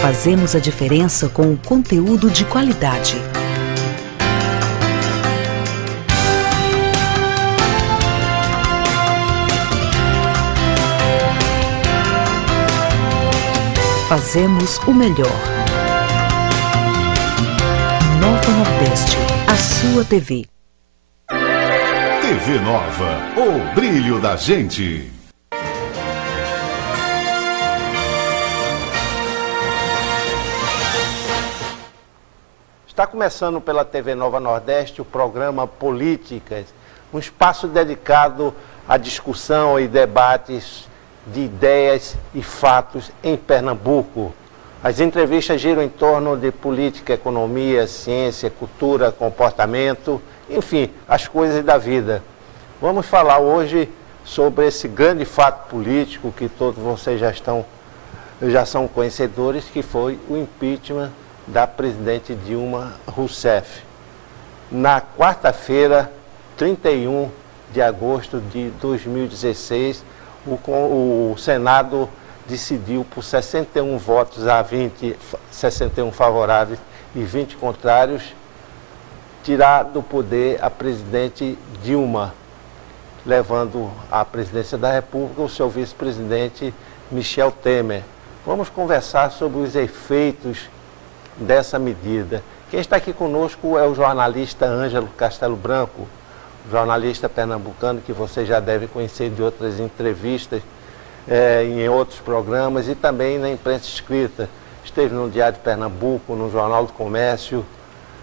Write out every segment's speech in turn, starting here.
Fazemos a diferença com o conteúdo de qualidade. Fazemos o melhor. Nova Nordeste, a sua TV. TV Nova, o brilho da gente. Está começando pela TV Nova Nordeste o programa Políticas, um espaço dedicado à discussão e debates de ideias e fatos em Pernambuco. As entrevistas giram em torno de política, economia, ciência, cultura, comportamento, enfim, as coisas da vida. Vamos falar hoje sobre esse grande fato político que todos vocês já são conhecedores, que foi o impeachment da presidente Dilma Rousseff. Na quarta-feira, 31 de agosto de 2016, o Senado decidiu por 61 votos a 20, 61 favoráveis e 20 contrários, tirar do poder a presidente Dilma, levando à presidência da República o seu vice-presidente Michel Temer. Vamos conversar sobre os efeitos dessa medida. Quem está aqui conosco é o jornalista Ângelo Castelo Branco, jornalista pernambucano que você já deve conhecer de outras entrevistas em outros programas e também na imprensa escrita. Esteve no Diário de Pernambuco, no Jornal do Comércio,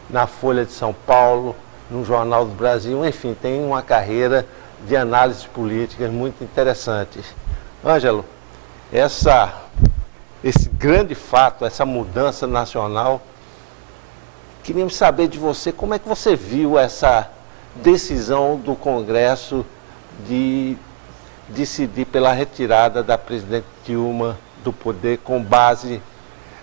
na Folha de São Paulo, no Jornal do Brasil, enfim, tem uma carreira de análises políticas muito interessante. Ângelo, esse grande fato, essa mudança nacional, queríamos saber de você, como é que você viu essa decisão do Congresso de decidir pela retirada da presidente Dilma do poder com base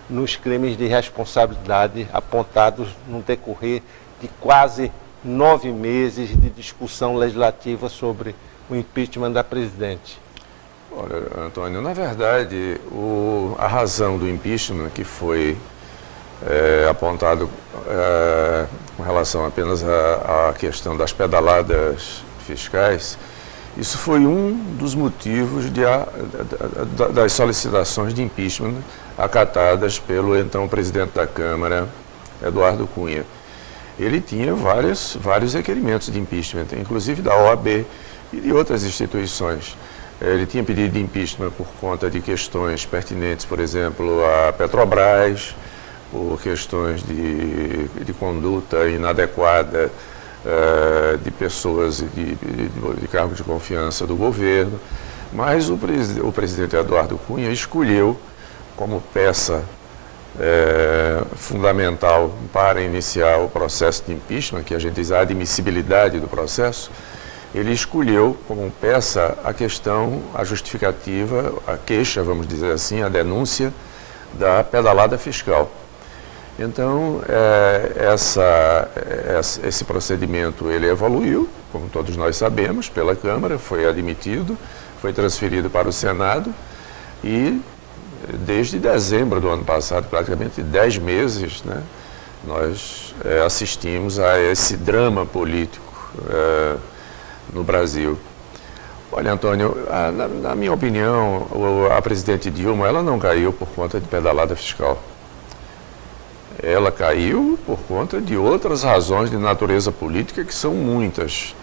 nos crimes de responsabilidade apontados no decorrer de quase 9 meses de discussão legislativa sobre o impeachment da presidente? Olha, Antônio, na verdade, a razão do impeachment que foi apontado com relação apenas à questão das pedaladas fiscais, isso foi um dos motivos das solicitações de impeachment acatadas pelo então presidente da Câmara, Eduardo Cunha. Ele tinha vários requerimentos de impeachment, inclusive da OAB e de outras instituições. Ele tinha pedido de impeachment por conta de questões pertinentes, por exemplo, à Petrobras, por questões de conduta inadequada de pessoas de cargo de confiança do governo. Mas o presidente Eduardo Cunha escolheu como peça fundamental para iniciar o processo de impeachment, que a gente diz a admissibilidade do processo. Ele escolheu como peça a justificativa, a queixa, vamos dizer assim, a denúncia da pedalada fiscal. Então, esse procedimento ele evoluiu, como todos nós sabemos, pela Câmara, foi admitido, foi transferido para o Senado e, desde dezembro do ano passado, praticamente 10 meses, né, nós assistimos a esse drama político no Brasil. Olha, Antônio, na minha opinião, a presidente Dilma, ela não caiu por conta de pedalada fiscal. Ela caiu por conta de outras razões de natureza política, que são muitas.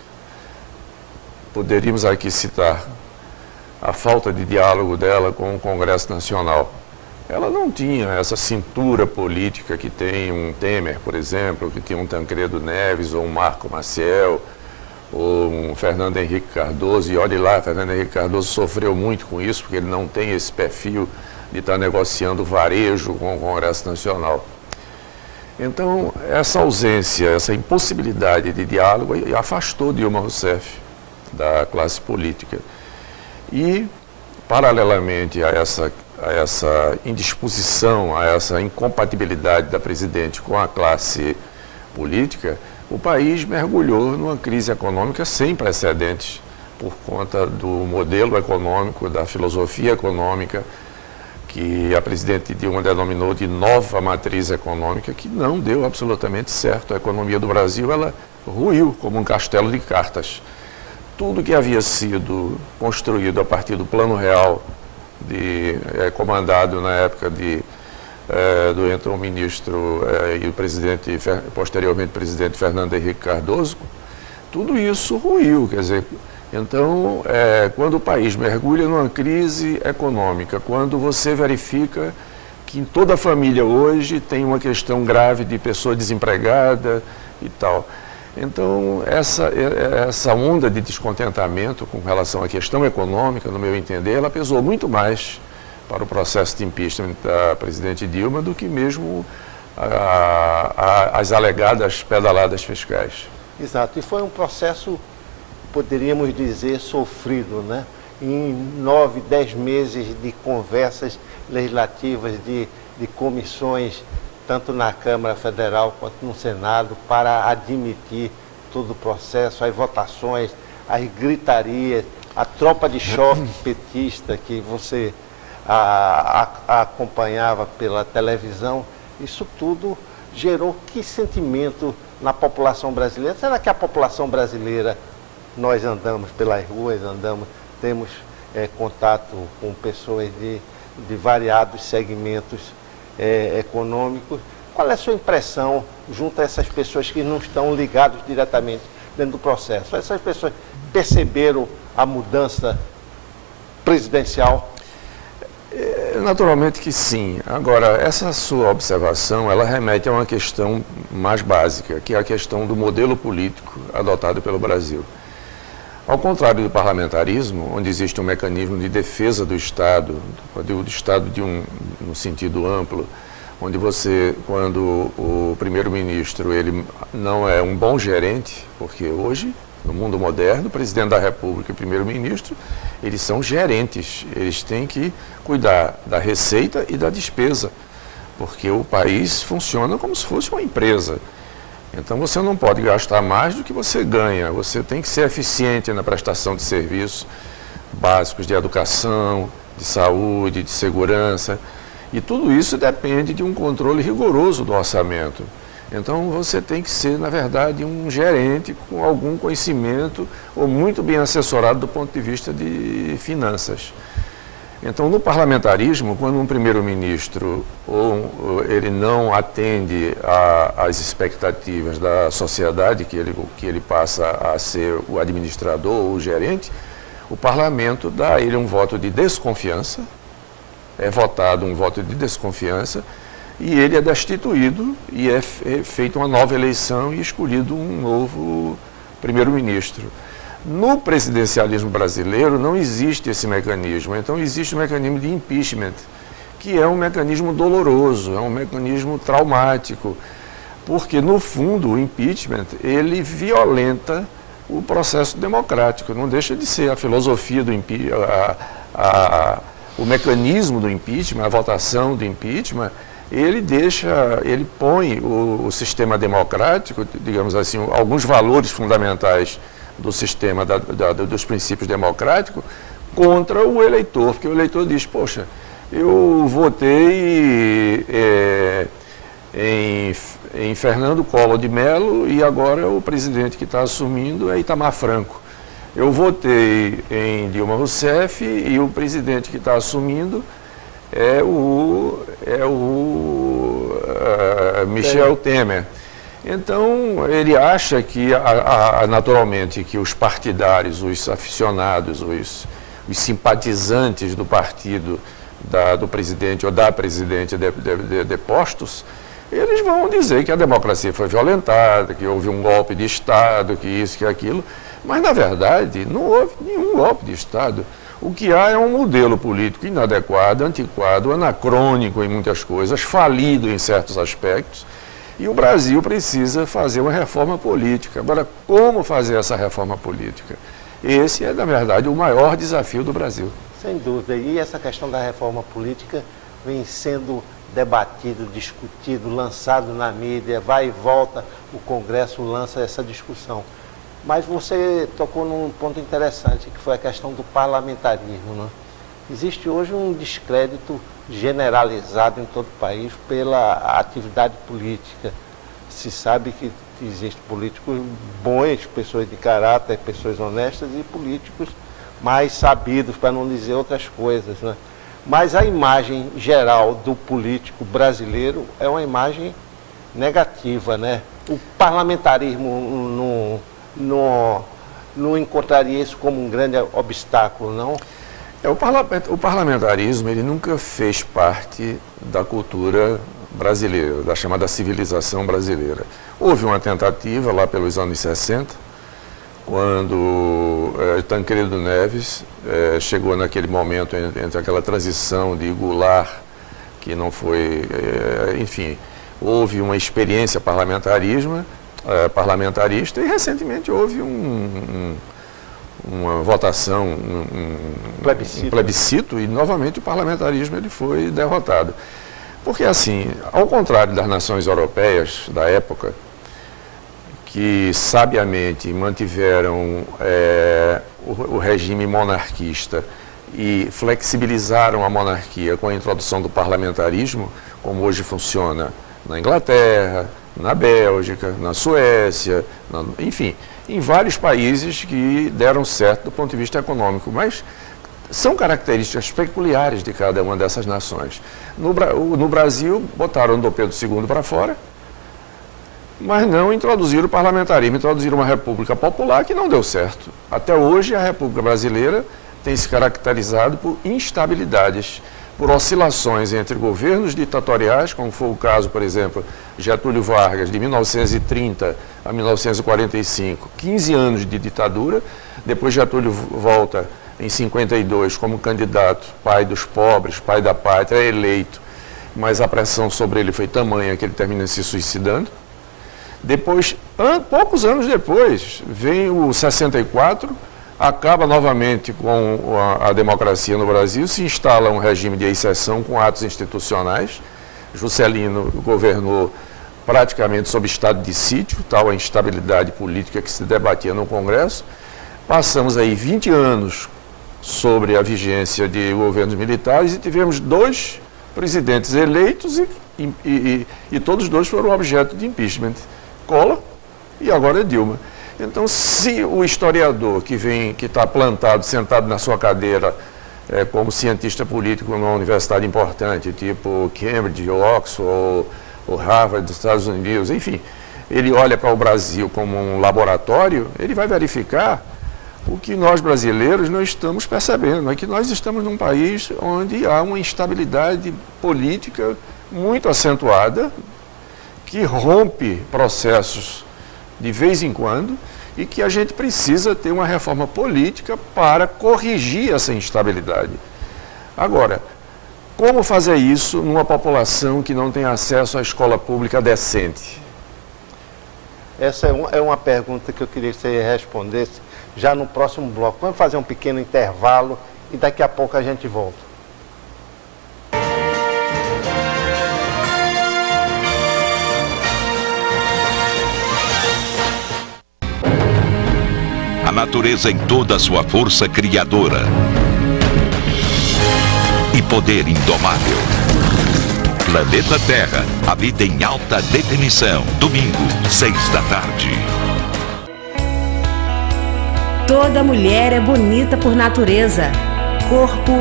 Poderíamos aqui citar a falta de diálogo dela com o Congresso Nacional. Ela não tinha essa cintura política que tem um Temer, por exemplo, que tem um Tancredo Neves ou um Marco Maciel, ou um Fernando Henrique Cardoso, e olhe lá, Fernando Henrique Cardoso sofreu muito com isso, porque ele não tem esse perfil de estar negociando varejo com o Congresso Nacional. Então, essa ausência, essa impossibilidade de diálogo afastou Dilma Rousseff da classe política. E, paralelamente a essa indisposição, a essa incompatibilidade da presidente com a classe política, o país mergulhou numa crise econômica sem precedentes por conta do modelo econômico, da filosofia econômica que a presidente Dilma denominou de nova matriz econômica, que não deu absolutamente certo. A economia do Brasil, ela ruiu como um castelo de cartas. Tudo que havia sido construído a partir do Plano Real, comandado na época entre o ministro e o presidente, posteriormente o presidente Fernando Henrique Cardoso, tudo isso ruiu. Quer dizer, então, quando o país mergulha numa crise econômica, quando você verifica que em toda a família hoje tem uma questão grave de pessoa desempregada e tal. Então, essa onda de descontentamento com relação à questão econômica, no meu entender, ela pesou muito mais para o processo de impeachment da presidente Dilma do que mesmo as alegadas pedaladas fiscais. Exato, e foi um processo, poderíamos dizer, sofrido, né? Em 9, 10 meses de conversas legislativas, de comissões, tanto na Câmara Federal quanto no Senado, para admitir todo o processo, as votações, as gritarias, a tropa de choque petista que você acompanhava pela televisão. Isso tudo gerou que sentimento na população brasileira? Será que a população brasileira, nós andamos pelas ruas, temos contato com pessoas de variados segmentos econômicos? Qual é a sua impressão junto a essas pessoas que não estão ligadas diretamente dentro do processo? Essas pessoas perceberam a mudança presidencial? Naturalmente que sim. Agora, essa sua observação, ela remete a uma questão mais básica, que é a questão do modelo político adotado pelo Brasil. Ao contrário do parlamentarismo, onde existe um mecanismo de defesa do Estado, do Estado no sentido amplo, onde quando o primeiro-ministro, ele não é um bom gerente, porque hoje, no mundo moderno, o presidente da República e o primeiro-ministro, eles são gerentes, eles têm que cuidar da receita e da despesa, porque o país funciona como se fosse uma empresa. Então você não pode gastar mais do que você ganha, você tem que ser eficiente na prestação de serviços básicos de educação, de saúde, de segurança, e tudo isso depende de um controle rigoroso do orçamento. Então você tem que ser, na verdade, um gerente com algum conhecimento ou muito bem assessorado do ponto de vista de finanças. Então, no parlamentarismo, quando um primeiro-ministro ele não atende às expectativas da sociedade, que ele passa a ser o administrador ou o gerente, o parlamento dá a ele um voto de desconfiança, é votado um voto de desconfiança, e ele é destituído e é feita uma nova eleição e escolhido um novo primeiro-ministro. No presidencialismo brasileiro não existe esse mecanismo, então existe o mecanismo de impeachment, que é um mecanismo doloroso, é um mecanismo traumático, porque no fundo o impeachment, ele violenta o processo democrático, não deixa de ser a filosofia do impeachment, o mecanismo do impeachment, a votação do impeachment, ele põe o sistema democrático, digamos assim, alguns valores fundamentais do sistema, dos princípios democráticos, contra o eleitor, porque o eleitor diz, poxa, eu votei em Fernando Collor de Mello e agora o presidente que está assumindo é Itamar Franco. Eu votei em Dilma Rousseff e o presidente que está assumindo é o Michel Temer. Então, ele acha que, naturalmente, que os partidários, os aficionados, os simpatizantes do partido do presidente ou da presidente depostos, eles vão dizer que a democracia foi violentada, que houve um golpe de Estado, que isso, que aquilo. Mas, na verdade, não houve nenhum golpe de Estado. O que há é um modelo político inadequado, antiquado, anacrônico em muitas coisas, falido em certos aspectos. E o Brasil precisa fazer uma reforma política. Agora, como fazer essa reforma política? Esse é, na verdade, o maior desafio do Brasil. Sem dúvida. E essa questão da reforma política vem sendo debatido, discutido, lançado na mídia, vai e volta, o Congresso lança essa discussão. Mas você tocou num ponto interessante, que foi a questão do parlamentarismo, né? Existe hoje um descrédito generalizado em todo o país pela atividade política. Se sabe que existem políticos bons, pessoas de caráter, pessoas honestas e políticos mais sabidos, para não dizer outras coisas, né? Mas a imagem geral do político brasileiro é uma imagem negativa, né? O parlamentarismo não encontraria isso como um grande obstáculo, não? O parlamentarismo, ele nunca fez parte da cultura brasileira, da chamada civilização brasileira. Houve uma tentativa lá pelos anos 60, quando Tancredo Neves chegou naquele momento entre aquela transição de Goulart, que não foi, enfim, houve uma experiência parlamentarista e recentemente houve uma votação, um plebiscito e novamente o parlamentarismo ele foi derrotado. Porque assim, ao contrário das nações europeias da época, que sabiamente mantiveram o regime monarquista e flexibilizaram a monarquia com a introdução do parlamentarismo, como hoje funciona na Inglaterra, na Bélgica, na Suécia, enfim, em vários países que deram certo do ponto de vista econômico, mas são características peculiares de cada uma dessas nações. No Brasil, botaram Dom Pedro II para fora, mas não introduziram o parlamentarismo, introduziram uma república popular que não deu certo. Até hoje, a República Brasileira tem se caracterizado por instabilidades, por oscilações entre governos ditatoriais, como foi o caso, por exemplo, Getúlio Vargas, de 1930 a 1945, 15 anos de ditadura. Depois Getúlio volta em 52 como candidato, pai dos pobres, pai da pátria, é eleito, mas a pressão sobre ele foi tamanha que ele termina se suicidando. Depois, poucos anos depois, vem o 64, acaba novamente com a democracia no Brasil, se instala um regime de exceção com atos institucionais. Juscelino governou praticamente sob estado de sítio, tal a instabilidade política que se debatia no Congresso. Passamos aí 20 anos sobre a vigência de governos militares e tivemos 2 presidentes eleitos e todos 2 foram objeto de impeachment. Collor e agora Dilma. Então, se o historiador que está plantado, sentado na sua cadeira como cientista político numa universidade importante, tipo Cambridge, Oxford, ou Harvard dos Estados Unidos, enfim, ele olha para o Brasil como um laboratório, ele vai verificar o que nós brasileiros não estamos percebendo, é que nós estamos num país onde há uma instabilidade política muito acentuada, que rompe processos de vez em quando e que a gente precisa ter uma reforma política para corrigir essa instabilidade. Agora, como fazer isso numa população que não tem acesso à escola pública decente? Essa é uma pergunta que eu queria que você respondesse já no próximo bloco. Vamos fazer um pequeno intervalo e daqui a pouco a gente volta. A natureza em toda a sua força criadora e poder indomável. Planeta Terra, a vida em alta definição. Domingo, 6 da tarde. Toda mulher é bonita por natureza. Corpo,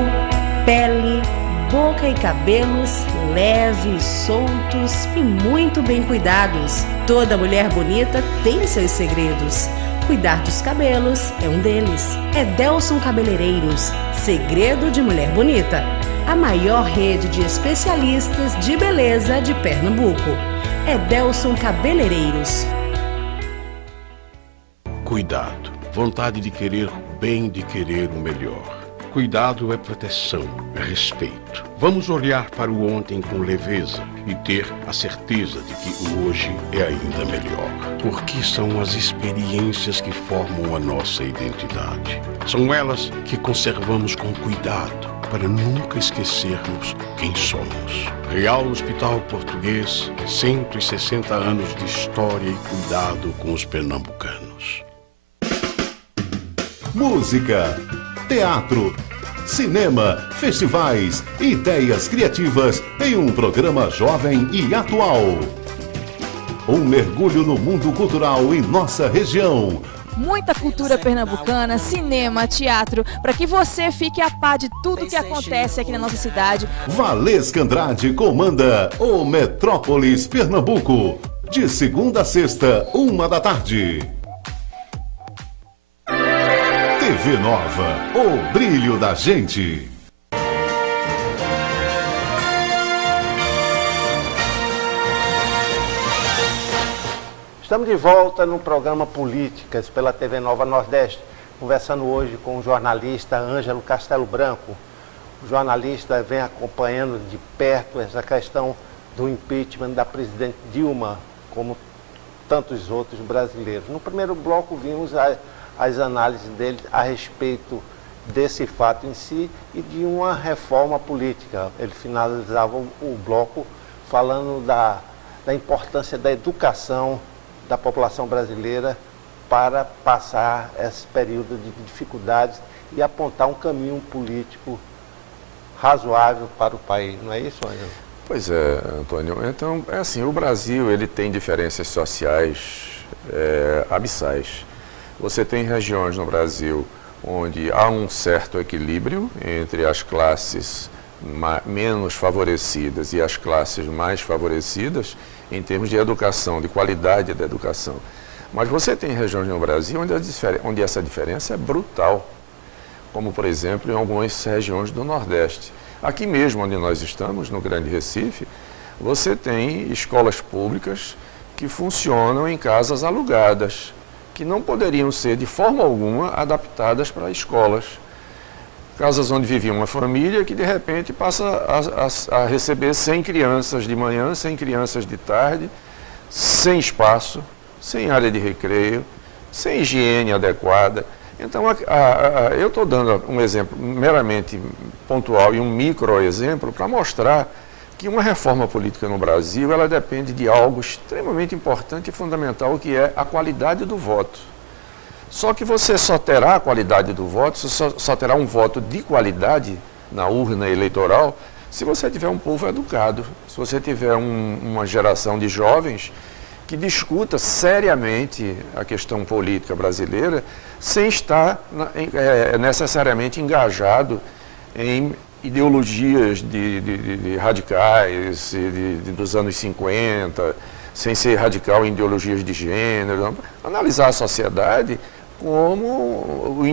pele, boca e cabelos leves, soltos e muito bem cuidados. Toda mulher bonita tem seus segredos. Cuidar dos cabelos é um deles. Edelson Cabeleireiros, segredo de mulher bonita. A maior rede de especialistas de beleza de Pernambuco. Edelson Cabeleireiros. Cuidado, vontade de querer o bem, de querer o melhor. Cuidado é proteção, é respeito. Vamos olhar para o ontem com leveza e ter a certeza de que o hoje é ainda melhor. Porque são as experiências que formam a nossa identidade. São elas que conservamos com cuidado para nunca esquecermos quem somos. Real Hospital Português, 160 anos de história e cuidado com os pernambucanos. Música, teatro, cinema, festivais, ideias criativas em um programa jovem e atual. Um mergulho no mundo cultural em nossa região. Muita cultura pernambucana, cinema, teatro, para que você fique a par de tudo que acontece aqui na nossa cidade. Valesca Andrade comanda o Metrópolis Pernambuco, de segunda a sexta, 13h. TV Nova, o brilho da gente. Estamos de volta no programa Políticas pela TV Nova Nordeste, conversando hoje com o jornalista Ângelo Castelo Branco. O jornalista vem acompanhando de perto essa questão do impeachment da presidente Dilma, como tantos outros brasileiros. No primeiro bloco vimos as análises dele a respeito desse fato em si e de uma reforma política. Ele finalizava o bloco falando da importância da educação da população brasileira para passar esse período de dificuldades e apontar um caminho político razoável para o país. Não é isso, Ângelo? Pois é, Antônio. Então, é assim, o Brasil ele tem diferenças sociais abissais. Você tem regiões no Brasil onde há um certo equilíbrio entre as classes menos favorecidas e as classes mais favorecidas em termos de educação, de qualidade da educação. Mas você tem regiões no Brasil onde essa diferença é brutal, como, por exemplo, em algumas regiões do Nordeste. Aqui mesmo onde nós estamos, no Grande Recife, você tem escolas públicas que funcionam em casas alugadas, que não poderiam ser de forma alguma adaptadas para escolas. Casas onde vivia uma família que de repente passa a receber 100 crianças de manhã, 100 crianças de tarde, sem espaço, sem área de recreio, sem higiene adequada. Então, eu estou dando um exemplo meramente pontual e um microexemplo para mostrar que uma reforma política no Brasil, ela depende de algo extremamente importante e fundamental, que é a qualidade do voto. Só que você só terá a qualidade do voto, só terá um voto de qualidade na urna eleitoral, se você tiver um povo educado, se você tiver uma geração de jovens que discuta seriamente a questão política brasileira, sem estar necessariamente engajado em ideologias de radicais dos anos 50, sem ser radical em ideologias de gênero. Analisar a sociedade como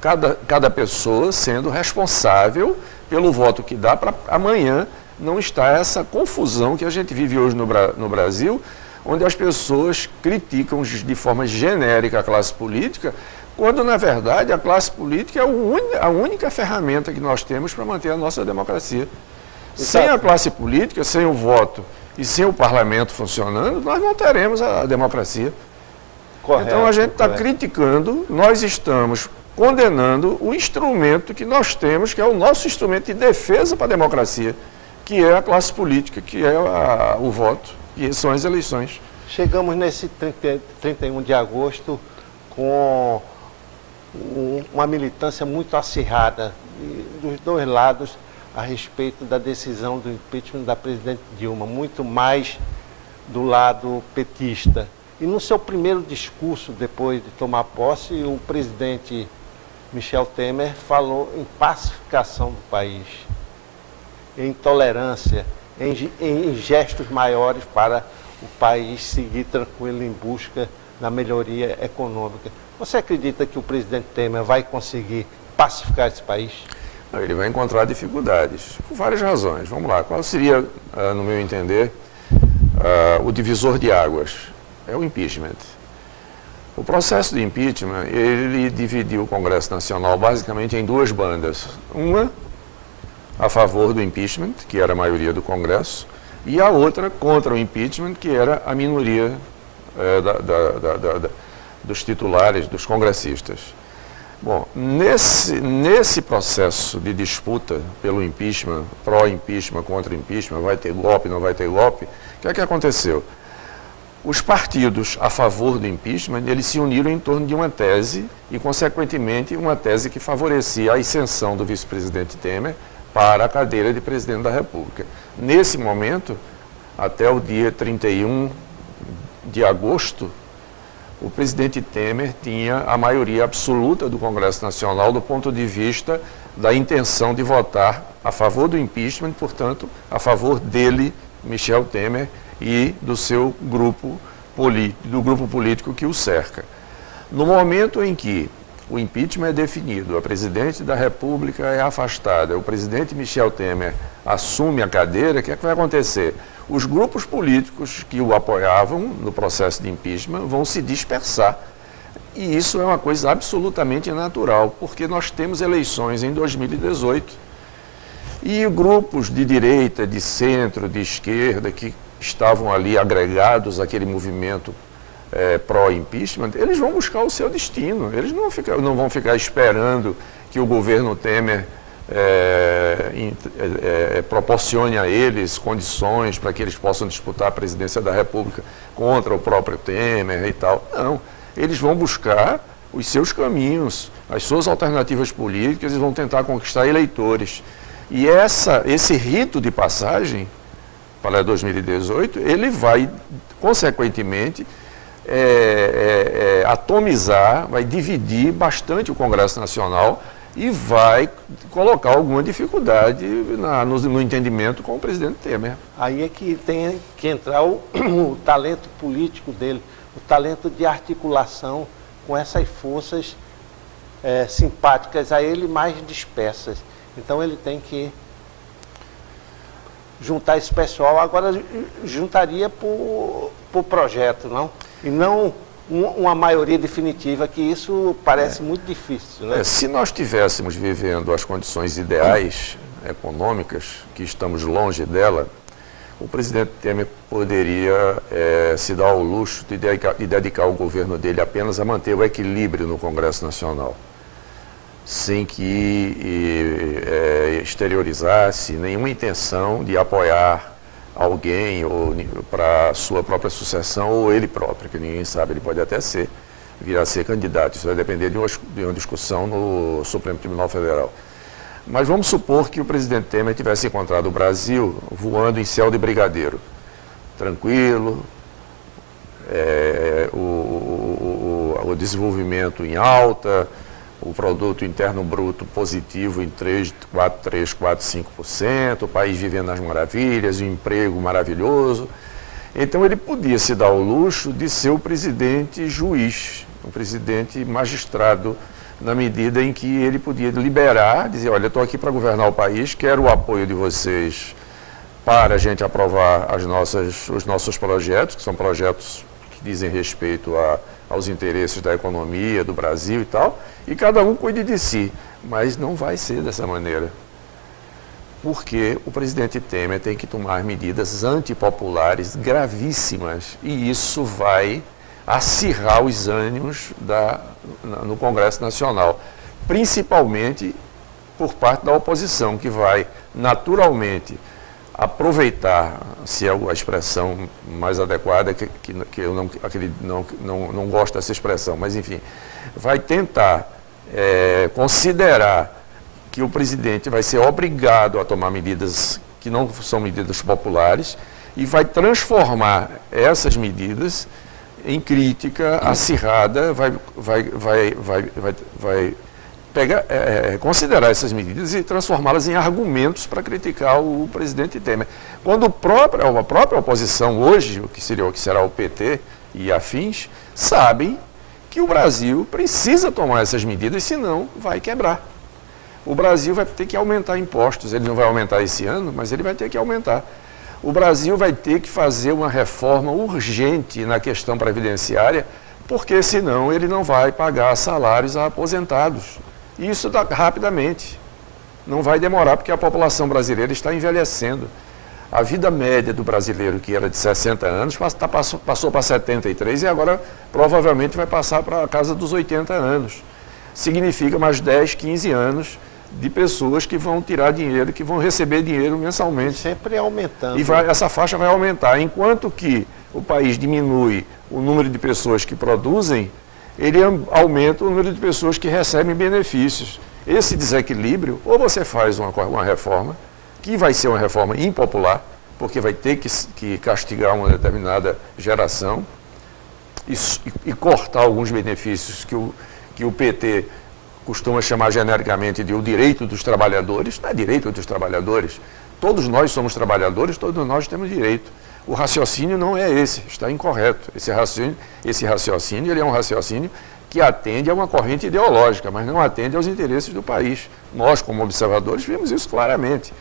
cada pessoa sendo responsável pelo voto que dá, para amanhã não estar essa confusão que a gente vive hoje no Brasil, onde as pessoas criticam de forma genérica a classe política, quando, na verdade, a classe política é a única ferramenta que nós temos para manter a nossa democracia. Sem a classe política, sem o voto e sem o parlamento funcionando, nós não teremos a democracia. Correto, então, a gente está criticando, nós estamos condenando o instrumento que nós temos, que é o nosso instrumento de defesa para a democracia, que é a classe política, que é o voto, e são as eleições. Chegamos nesse 31 de agosto com uma militância muito acirrada dos dois lados a respeito da decisão do impeachment da presidente Dilma, muito mais do lado petista. E no seu primeiro discurso, depois de tomar posse, o presidente Michel Temer falou em pacificação do país, em tolerância, em gestos maiores para o país seguir tranquilo em busca da melhoria econômica. Você acredita que o presidente Temer vai conseguir pacificar esse país? Ele vai encontrar dificuldades, por várias razões. Vamos lá, qual seria, no meu entender, o divisor de águas? É o impeachment. O processo de impeachment, ele dividiu o Congresso Nacional basicamente em duas bandas. Uma a favor do impeachment, que era a maioria do Congresso, e a outra contra o impeachment, que era a minoria dos titulares, dos congressistas. Bom, nesse processo de disputa pelo impeachment, pró-impeachment, contra impeachment, vai ter golpe, não vai ter golpe, o que é que aconteceu? os partidos a favor do impeachment, eles se uniram em torno de uma tese e, consequentemente, uma tese que favorecia a ascensão do vice-presidente Temer para a cadeira de presidente da República. Nesse momento, até o dia 31 de agosto, o presidente Temer tinha a maioria absoluta do Congresso Nacional do ponto de vista da intenção de votar a favor do impeachment, portanto, a favor dele, Michel Temer, e do seu grupo político que o cerca. No momento em que o impeachment é definido, a presidente da República é afastada, o presidente Michel Temer assume a cadeira, o que é que vai acontecer? Os grupos políticos que o apoiavam no processo de impeachment vão se dispersar. E isso é uma coisa absolutamente natural, porque nós temos eleições em 2018 e grupos de direita, de centro, de esquerda, que estavam ali agregados àquele movimento pró-impeachment, eles vão buscar o seu destino. Eles não vão ficar esperando que o governo Temer proporcione a eles condições para que eles possam disputar a presidência da República contra o próprio Temer e tal. Não, eles vão buscar os seus caminhos, as suas alternativas políticas e vão tentar conquistar eleitores. E esse rito de passagem para 2018, ele vai, consequentemente, atomizar, vai dividir bastante o Congresso Nacional e vai colocar alguma dificuldade no entendimento com o presidente Temer. Aí é que tem que entrar o talento político dele, o talento de articulação com essas forças simpáticas a ele, mais dispersas. Então ele tem que juntar esse pessoal. Agora juntaria por projeto, não? E não uma maioria definitiva, que isso parece muito difícil, né? Se nós estivéssemos vivendo as condições ideais econômicas, que estamos longe dela, o presidente Temer poderia se dar ao luxo de dedicar o governo dele apenas a manter o equilíbrio no Congresso Nacional, sem que exteriorizasse nenhuma intenção de apoiar alguém ou para sua própria sucessão ou ele próprio, que ninguém sabe, ele pode até vir a ser candidato. Isso vai depender de uma discussão no Supremo Tribunal Federal. Mas vamos supor que o presidente Temer tivesse encontrado o Brasil voando em céu de brigadeiro, tranquilo, o desenvolvimento em alta, o produto interno bruto positivo em 4, 5%, o país vivendo nas maravilhas, o emprego maravilhoso. Então ele podia se dar ao luxo de ser o presidente juiz, o presidente magistrado, na medida em que ele podia liberar, dizer, olha, eu estou aqui para governar o país, quero o apoio de vocês para a gente aprovar os nossos projetos, que são projetos que dizem respeito aos interesses da economia, do Brasil e tal, e cada um cuide de si. Mas não vai ser dessa maneira. Porque o presidente Temer tem que tomar medidas antipopulares gravíssimas, e isso vai acirrar os ânimos no Congresso Nacional, principalmente por parte da oposição, que vai naturalmente aproveitar, se é a expressão mais adequada, que eu não gosto dessa expressão, mas enfim, vai tentar considerar que o presidente vai ser obrigado a tomar medidas que não são medidas populares e vai transformar essas medidas em crítica acirrada, vai considerar essas medidas e transformá-las em argumentos para criticar o presidente Temer. Quando a própria oposição hoje, o que será o PT e afins, sabem que o Brasil precisa tomar essas medidas, senão vai quebrar. O Brasil vai ter que aumentar impostos, ele não vai aumentar esse ano, mas ele vai ter que aumentar. O Brasil vai ter que fazer uma reforma urgente na questão previdenciária, porque senão ele não vai pagar salários a aposentados. E isso rapidamente. Não vai demorar, porque a população brasileira está envelhecendo. A vida média do brasileiro, que era de 60 anos, passou para 73 e agora provavelmente vai passar para a casa dos 80 anos. Significa mais 10, 15 anos de pessoas que vão tirar dinheiro, que vão receber dinheiro mensalmente. Sempre aumentando. E essa faixa vai aumentar. Enquanto que o país diminui o número de pessoas que produzem, ele aumenta o número de pessoas que recebem benefícios. Esse desequilíbrio, ou você faz uma reforma, que vai ser uma reforma impopular, porque vai ter que castigar uma determinada geração e cortar alguns benefícios que o PT costuma chamar genericamente de o direito dos trabalhadores. Não é direito dos trabalhadores. Todos nós somos trabalhadores, todos nós temos direito. O raciocínio não é esse, está incorreto. Esse raciocínio ele é um raciocínio que atende a uma corrente ideológica, mas não atende aos interesses do país. Nós, como observadores, vimos isso claramente.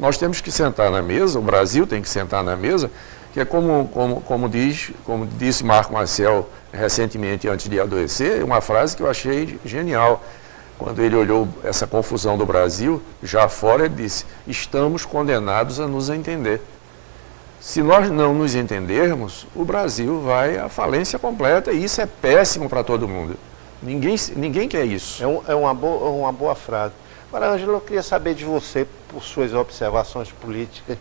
Nós temos que sentar na mesa, o Brasil tem que sentar na mesa, que é como disse Marco Marcel recentemente, antes de adoecer, uma frase que eu achei genial. Quando ele olhou essa confusão do Brasil, já fora, ele disse: estamos condenados a nos entender. Se nós não nos entendermos, o Brasil vai à falência completa, e isso é péssimo para todo mundo. Ninguém quer isso. É uma boa frase. Agora, Ângelo, eu queria saber de você, por suas observações políticas,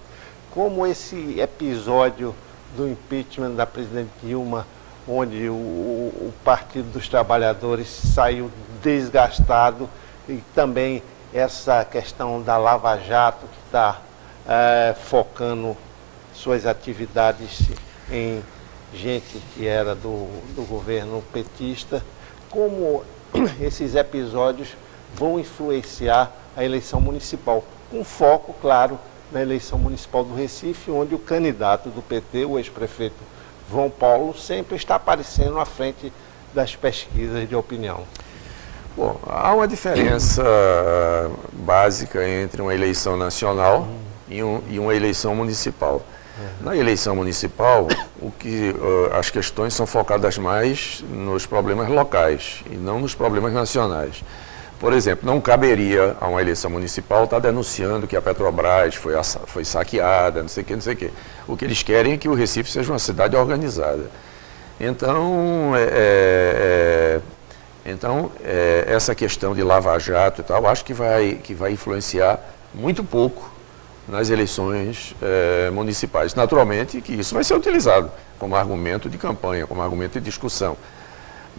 como esse episódio do impeachment da presidente Dilma, onde o Partido dos Trabalhadores saiu desgastado, e também essa questão da Lava Jato, que está focando suas atividades em gente que era do governo petista, como esses episódios vão influenciar a eleição municipal, com foco, claro, na eleição municipal do Recife, onde o candidato do PT, o ex-prefeito João Paulo, sempre está aparecendo à frente das pesquisas de opinião. Bom, há uma diferença básica entre uma eleição nacional e uma eleição municipal. Na eleição municipal, as questões são focadas mais nos problemas locais e não nos problemas nacionais. Por exemplo, não caberia a uma eleição municipal estar denunciando que a Petrobras foi saqueada, não sei o quê. O que eles querem é que o Recife seja uma cidade organizada. Então, essa questão de Lava Jato e tal, acho que vai influenciar muito pouco nas eleições municipais. Naturalmente que isso vai ser utilizado como argumento de campanha, como argumento de discussão.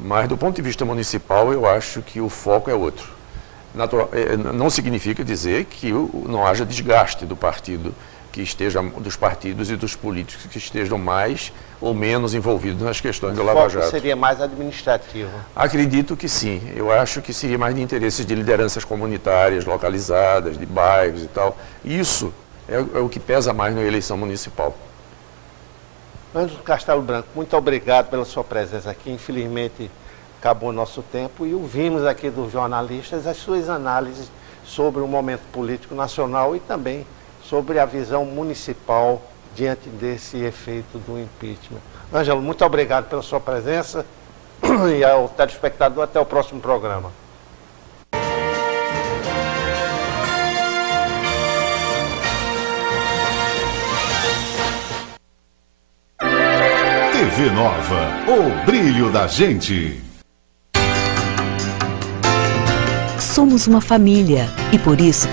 Mas, do ponto de vista municipal, eu acho que o foco é outro. Não significa dizer que não haja desgaste do partido, dos partidos e dos políticos que estejam mais ou menos envolvidos nas questões do Lava Jato. O foco seria mais administrativo? Acredito que sim. Eu acho que seria mais de interesses de lideranças comunitárias, localizadas, de bairros e tal. Isso é o que pesa mais na eleição municipal. Ângelo Castelo Branco, muito obrigado pela sua presença aqui. Infelizmente, acabou o nosso tempo e ouvimos aqui dos jornalistas as suas análises sobre o momento político nacional e também sobre a visão municipal diante desse efeito do impeachment. Ângelo, muito obrigado pela sua presença e ao telespectador, até o próximo programa. TV Nova, o brilho da gente. Somos uma família e por isso